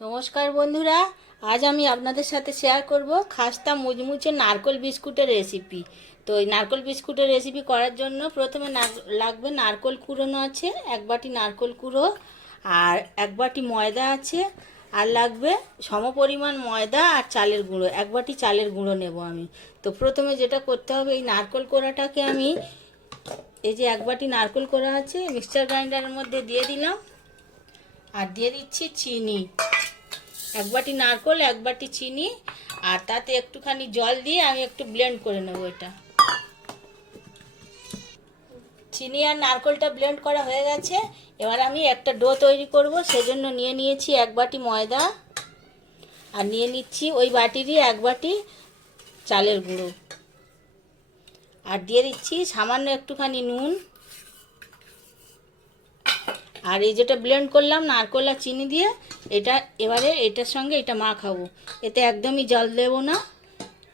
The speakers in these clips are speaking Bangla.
নমস্কার বন্ধুরা, আজ আমি আপনাদের সাথে শেয়ার করব খাস্তা মুচমুচে নারকেল বিস্কুটের রেসিপি। তো এই নারকেল বিস্কুটের রেসিপি করার জন্য প্রথমে লাগবে নারকেল কুড়োনো আছে, এক বাটি নারকেল কুড়ো, আর এক বাটি ময়দা আছে, আর লাগবে সমপরিমাণ ময়দা আর চালের গুঁড়ো, এক বাটি চালের গুঁড়ো নেব আমি। তো প্রথমে যেটা করতে হবে, এই নারকেল কোড়াটাকে আমি এই যে এক বাটি নারকেল কোড়া আছে মিক্সচার গ্রাইন্ডারের মধ্যে দিয়ে দিলাম, আর দিয়ে দিচ্ছি চিনি। এক বাটি নারকেল, এক বাটি চিনি, আর তাতে একটুখানি জল দিয়ে আমি একটু ব্লেন্ড করে নেব। এটা চিনি আর নারকেলটা ব্লেন্ড করা হয়ে গেছে। এবার আমি একটা ডো তৈরি করব, সেজন্য নিয়ে নিয়েছি এক বাটি ময়দা, আর নিয়ে নিচ্ছি ওই বাটিরই এক বাটি চালের গুঁড়ো, আর দিয়ে দিচ্ছি সামান্য একটুখানি নুন, আর এই যেটা ব্লেন্ড করলাম নারকেল আর চিনি দিয়ে, এটা এবারে এটার সঙ্গে এটা মাখাবো। এতে একদমই জল দেব না,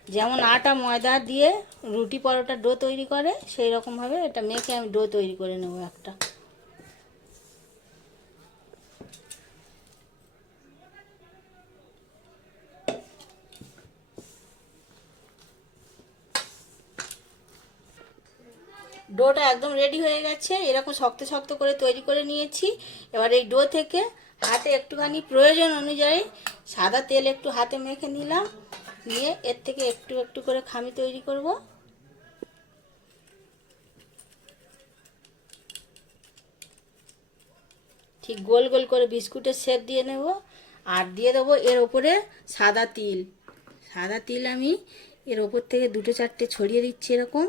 যেমন আটা ময়দা দিয়ে রুটি পরোটা ডো তৈরি করে সেই রকমভাবে এটা মেখে আমি ডো তৈরি করে নেব একটা। ডোটা একদম রেডি হয়ে গেছে, এরকম শক্ত শক্ত করে তৈরি করে নিয়েছি। এবার এই ডো থেকে হাতে একটুখানি প্রয়োজন অনুযায়ী সাদা তেল একটু হাতে মেখে নিলাম, নিয়ে এর থেকে একটু একটু করে খামি তৈরি করব। ঠিক গোল গোল করে বিস্কুটের শেপ দিয়ে নেব, আর দিয়ে দেবো এর ওপরে সাদা তিল। সাদা তিল আমি এর ওপর থেকে দুটো চারটে ছড়িয়ে দিচ্ছি এরকম,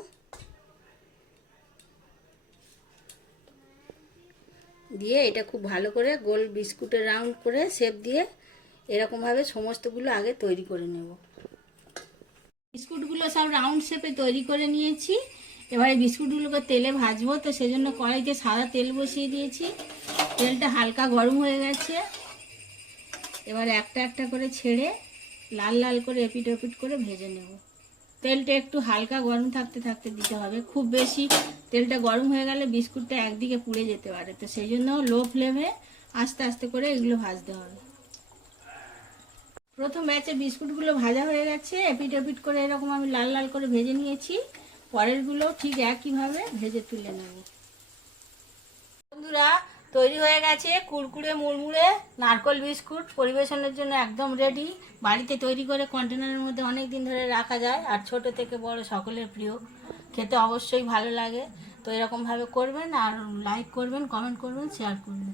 দিয়ে এটা খুব ভালো করে গোল বিস্কুটের রাউন্ড করে শেপ দিয়ে এরকমভাবে সমস্তগুলো আগে তৈরি করে নেব। বিস্কুটগুলো সব রাউন্ড শেপে তৈরি করে নিয়েছি। এবারে বিস্কুটগুলোকে তেলে ভাজবো, তো সেজন্য কড়াইতে সাদা তেল বসিয়ে দিয়েছি। তেলটা হালকা গরম হয়ে গেছে। এবার একটা একটা করে ছেড়ে লাল লাল করে এপিট ওপিট করে ভেজে নেব। তেলটা একটু হালকা গরম থাকতে থাকতে দিতে হবে, খুব বেশি তেলটা গরম হয়ে গেলে বিস্কুটটা একদিকে পুড়ে যেতে পারে, তো সেই জন্য লো ফ্লেমে আস্তে আস্তে করে এগুলো ভাজতে হবে। প্রথম ব্যাচে বিস্কুটগুলো ভাজা হয়ে গেছে, এপিট ওপিট করে এরকম আমি লাল লাল করে ভেজে নিয়েছি। পরেরগুলো ঠিক একইভাবে ভেজে তুলে নেব। বন্ধুরা, তৈরি হয়ে গেছে কুরকুরে মুড়মুড়ে নারকেল বিস্কুট, পরিবেশনের জন্য একদম রেডি। বাড়িতে তৈরি করে কন্টেনারের মধ্যে অনেক দিন ধরে রাখা যায়, আর ছোট থেকে বড় সকলের প্রিয়, খেতে অবশ্যই ভালো লাগে। তো এরকমভাবে করবেন, আর লাইক করবেন, কমেন্ট করবেন, শেয়ার করবেন।